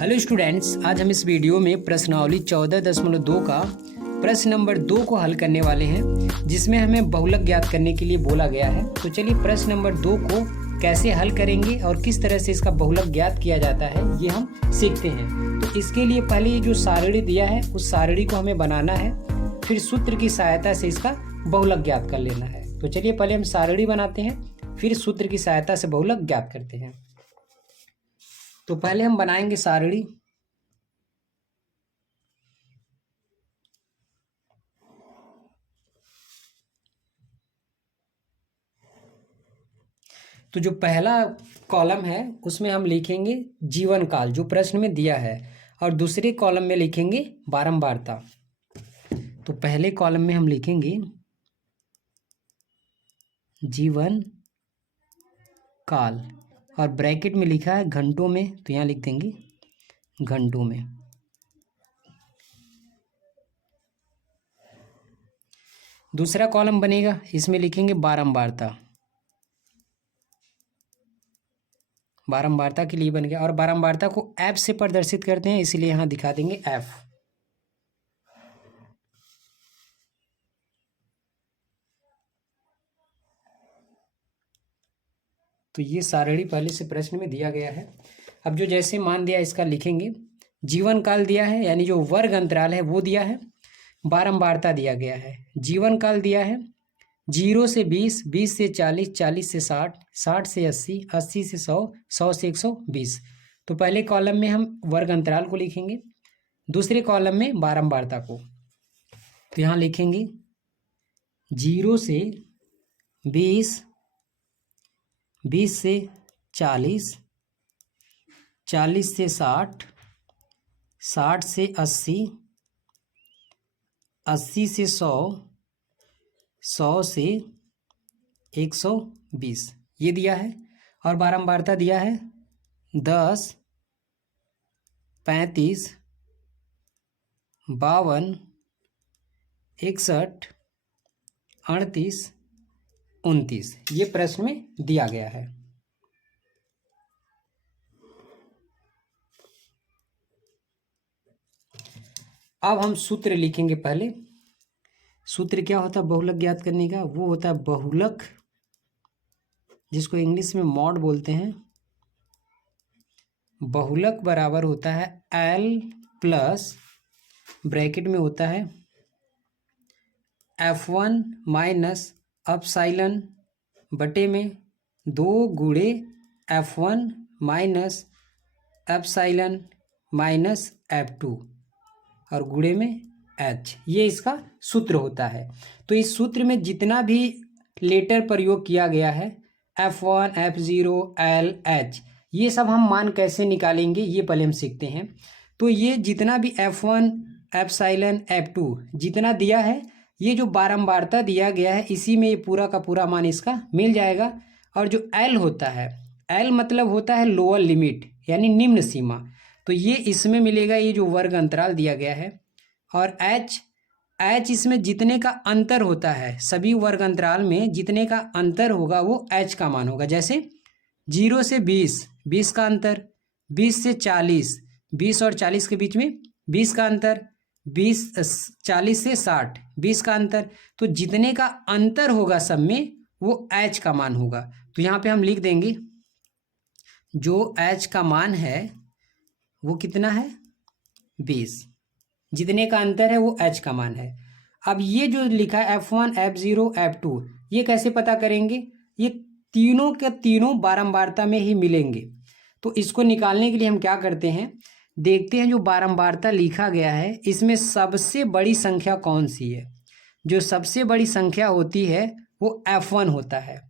Hello students, आज हम इस वीडियो में प्रश्नावली 14.2 का प्रश्न नंबर 2 को हल करने वाले हैं, जिसमें हमें बहुलक ज्ञात करने के लिए बोला गया है। तो चलिए प्रश्न नंबर 2 को कैसे हल करेंगे और किस तरह से इसका बहुलक ज्ञात किया जाता है ये हम सीखते हैं। तो इसके लिए पहले ये जो सारणी दिया है उस सारणी को हमें बनाना है, फिर सूत्र की सहायता से इसका बहुलक ज्ञात कर लेना है। तो चलिए पहले हम सारणी बनाते हैं, फिर सूत्र की सहायता से बहुलक ज्ञात करते हैं। तो पहले हम बनाएंगे सारणी। तो जो पहला कॉलम है उसमें हम लिखेंगे जीवन काल जो प्रश्न में दिया है, और दूसरे कॉलम में लिखेंगे बारंबारता। तो पहले कॉलम में हम लिखेंगे जीवन काल और ब्रैकेट में लिखा है घंटों में, तो यहाँ लिख देंगे घंटों में। दूसरा कॉलम बनेगा, इसमें लिखेंगे बारंबारता। बारंबारता के लिए बन गया, और बारंबारता को एफ से प्रदर्शित करते हैं, इसलिए यहाँ दिखा देंगे एफ। तो ये सारणी पहले से प्रश्न में दिया गया है। अब जो जैसे मान दिया इसका लिखेंगे। जीवन काल दिया है यानी जो वर्ग अंतराल है वो दिया है, बारंबारता दिया गया है। जीवन काल दिया है 0 से 20, 20 से 40, 40 से 60, 60 से 80, 80 से 100, 100 से 120। तो पहले कॉलम में हम वर्ग अंतराल को लिखेंगे, दूसरे कॉलम में बारंबारता को। तो यहाँ लिखेंगे 0 से 20, 20 से 40, 40 से 60, 60 से 80, 80 से 100, 100 से 120 ये दिया है। और बारंबारता दिया है 10, 35, 52, 61, 38, 29 ये प्रश्न में दिया गया है। अब हम सूत्र लिखेंगे। पहले सूत्र क्या होता है बहुलक ज्ञात करने का? वो होता है बहुलक, जिसको इंग्लिश में मॉड बोलते हैं। बहुलक बराबर होता है L प्लस ब्रैकेट में होता है F1 माइनस अपसाइलन बटे में 2 गुणे F1 minus epsilon minus F2 और गुणे में H। ये इसका सूत्र होता है। तो इस सूत्र में जितना भी लेटर प्रयोग किया गया है F1, F0, L, H, ये सब हम मान कैसे निकालेंगे ये पहले हम सीखते हैं। तो ये जितना भी F1, एप्साइलन, F2 जितना दिया है, ये जो बारंबारता दिया गया है इसी में ये पूरा का पूरा मान इसका मिल जाएगा। और जो L होता है, L मतलब होता है लोअर लिमिट यानी निम्न सीमा, तो ये इसमें मिलेगा, ये जो वर्ग अंतराल दिया गया है। और H इसमें जितने का अंतर होता है, सभी वर्ग अंतराल में जितने का अंतर होगा वो H का मान होगा। जैसे 0 से 20, 20 का अंतर, 20 से 40, 20 और 40 के बीच में 20 का अंतर, 40 से 60, 20 का अंतर। तो जितने का अंतर होगा सब में वो H का मान होगा। तो यहाँ पे हम लिख देंगे जो H का मान है वो कितना है 20, जितने का अंतर है वो H का मान है। अब ये जो लिखा है F1, F0, F2 ये कैसे पता करेंगे? ये तीनों के तीनों बारंबारता में ही मिलेंगे। तो इसको निकालने के लिए हम क्या करते हैं, देखते हैं जो बारंबारता लिखा गया है इसमें सबसे बड़ी संख्या कौन सी है। जो सबसे बड़ी संख्या होती है वो F1 होता है,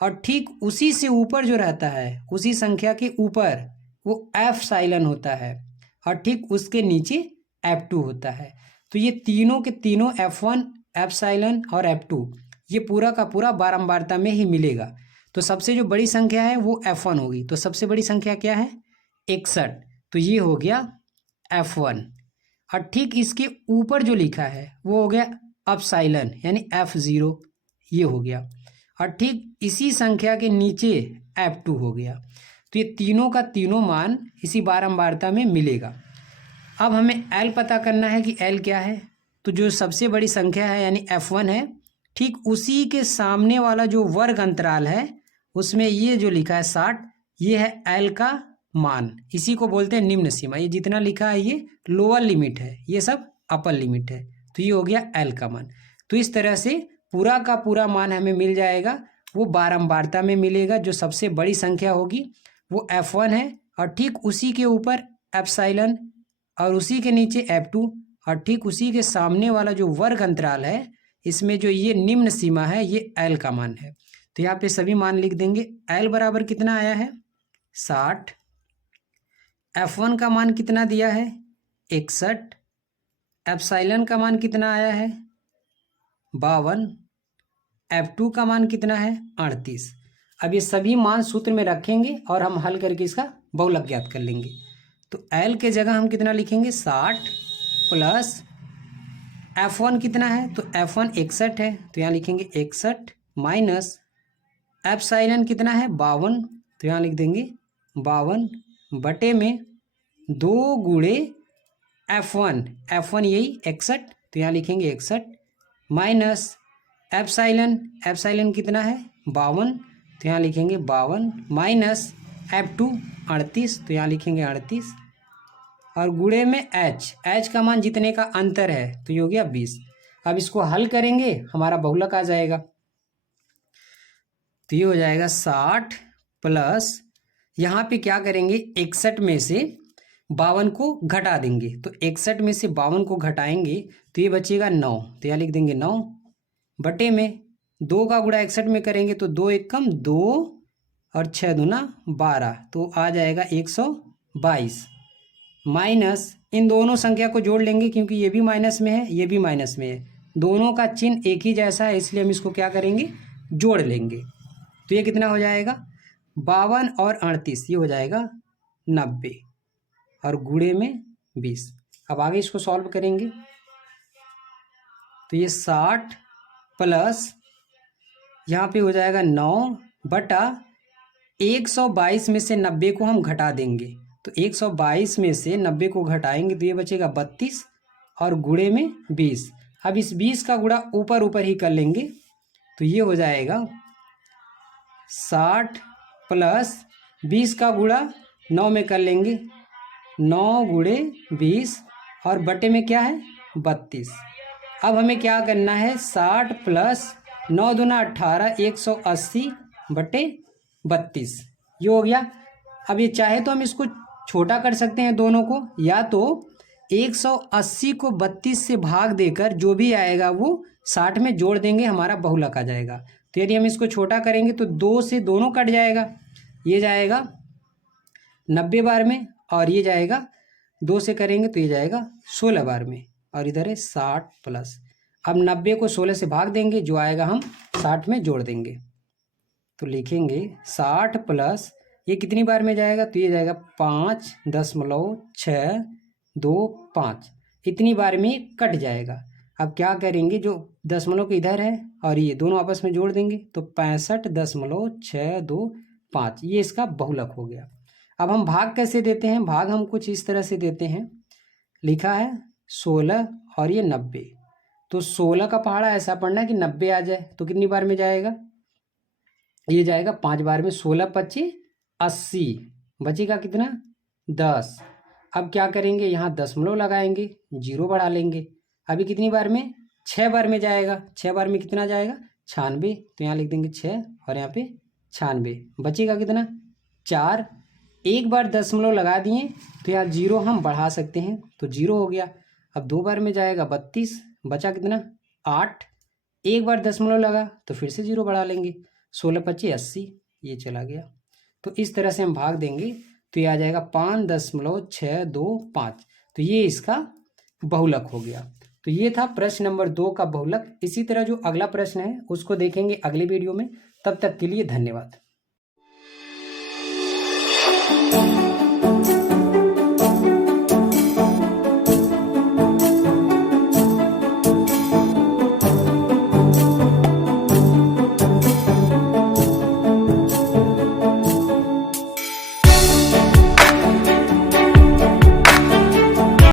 और ठीक उसी से ऊपर जो रहता है, उसी संख्या के ऊपर वो एप्साइलन होता है, और ठीक उसके नीचे F2 होता है। तो ये तीनों के तीनों F1, एप्साइलन और F2 ये पूरा का पूरा बारंबारता में ही मिलेगा। तो सबसे जो बड़ी संख्या है वो F1 होगी। तो सबसे बड़ी संख्या क्या है 61, तो ये हो गया F1। और ठीक इसके ऊपर जो लिखा है वो हो गया अपसाइलन यानी F0, ये हो गया। और ठीक इसी संख्या के नीचे F2 हो गया। तो ये तीनों का तीनों मान इसी बारंबारता में मिलेगा। अब हमें L पता करना है कि L क्या है। तो जो सबसे बड़ी संख्या है यानी F1 है, ठीक उसी के सामने वाला जो वर्ग अंतराल है उसमें ये जो लिखा है 60, ये है L का मान। इसी को बोलते हैं निम्न सीमा। ये जितना लिखा है ये लोअर लिमिट है, ये सब अपर लिमिट है। तो ये हो गया L का मान। तो इस तरह से पूरा का पूरा मान हमें मिल जाएगा, वो बारंबारता में मिलेगा। जो सबसे बड़ी संख्या होगी वो F1 है, और ठीक उसी के ऊपर एप्सिलॉन, और उसी के नीचे F2, और ठीक उसी के सामने वाला जो वर्ग अंतराल है इसमें जो ये निम्न सीमा है ये L का मान है। तो यहाँ पे सभी मान लिख देंगे। L बराबर कितना आया है 60, F1 का मान कितना दिया है 61, एप्सिलॉन का मान कितना आया है 52, F2 का मान कितना है 38। अब ये सभी मान सूत्र में रखेंगे और हम हल करके इसका बहुलक ज्ञात कर लेंगे। तो L के जगह हम कितना लिखेंगे 60 प्लस F1 कितना है, तो F1 61 है, तो यहाँ लिखेंगे 61 माइनस एप्सिलॉन कितना है 52, तो यहाँ लिख देंगे 52 बटे में 2 गुणे F1 यही 61, तो यहाँ लिखेंगे 61 माइनस एप्सिलॉन कितना है 52, तो यहाँ लिखेंगे 52 माइनस F2 38, तो यहाँ लिखेंगे 38, और गुणे में h का मान जितने का अंतर है तो ये हो गया 20। अब इसको हल करेंगे हमारा बहुलक आ जाएगा। तो ये हो जाएगा 60 प्लस, यहाँ पे क्या करेंगे 61 में से 52 को घटा देंगे। तो 61 में से 52 को घटाएंगे तो ये बचेगा 9, तो यहाँ लिख देंगे 9 बटे में 2 का गुणा 61 में करेंगे तो 2 एक कम 2 और 6 दूना 12, तो आ जाएगा 122 माइनस इन दोनों संख्या को जोड़ लेंगे क्योंकि ये भी माइनस में है ये भी माइनस में है, दोनों का चिन्ह एक ही जैसा है इसलिए हम इसको क्या करेंगे जोड़ लेंगे। तो ये कितना हो जाएगा 52 और 38, ये हो जाएगा 90 और गुणे में 20। अब आगे इसको सॉल्व करेंगे तो ये 60 प्लस यहाँ पे हो जाएगा 9 बटा 122 में से 90 को हम घटा देंगे। तो 122 में से 90 को घटाएंगे तो ये बचेगा 32 और गुणे में 20। अब इस 20 का गुणा ऊपर ऊपर ही कर लेंगे तो ये हो जाएगा 60 प्लस 20 का गुणा 9 में कर लेंगे, 9 गुणे 20 और बटे में क्या है 32। अब हमें क्या करना है 60 प्लस 9 दूना 18, 180 बटे 32, ये हो गया। अब ये चाहे तो हम इसको छोटा कर सकते हैं दोनों को, या तो 180 को 32 से भाग देकर जो भी आएगा वो 60 में जोड़ देंगे, हमारा बहुलक आ जाएगा। तो यदि हम इसको छोटा करेंगे तो 2 से दोनों कट जाएगा, ये जाएगा 90 बार में और ये जाएगा 2 से करेंगे तो ये जाएगा 16 बार में, और इधर है 60 प्लस। अब 90 को 16 से भाग देंगे, जो आएगा हम 60 में जोड़ देंगे। तो लिखेंगे 60 प्लस ये कितनी बार में जाएगा, तो ये जाएगा 5.625, इतनी बार में कट जाएगा। अब क्या करेंगे, जो दशमलव के इधर है और ये दोनों आपस में जोड़ देंगे तो 65.625, ये इसका बहुलक हो गया। अब हम भाग कैसे देते हैं, भाग हम कुछ इस तरह से देते हैं, लिखा है 16 और ये 90, तो 16 का पहाड़ा ऐसा पढ़ना है कि 90 आ जाए, तो कितनी बार में जाएगा, ये जाएगा 5 बार में, 16 25 80, बचेगा कितना 10। अब क्या करेंगे, यहाँ दशमलव लगाएंगे, 0 बढ़ा लेंगे। अभी कितनी बार में 6 बार में जाएगा, 6 बार में कितना जाएगा 96, तो यहाँ लिख देंगे 6 और यहाँ पे 96, बचेगा कितना 4। एक बार दशमलव लगा दिए तो यहाँ 0 हम बढ़ा सकते हैं, तो 0 हो गया। अब 2 बार में जाएगा 32, बचा कितना 8, एक बार दशमलव लगा तो फिर से 0 बढ़ा लेंगे, 16 25 80, ये चला गया। तो इस तरह से हम भाग देंगे तो ये आ जाएगा 5.625, तो ये इसका बहुलक हो गया। तो ये था प्रश्न नंबर 2 का बहुलक। इसी तरह जो अगला प्रश्न है उसको देखेंगे अगले वीडियो में। तब तक के लिए धन्यवाद।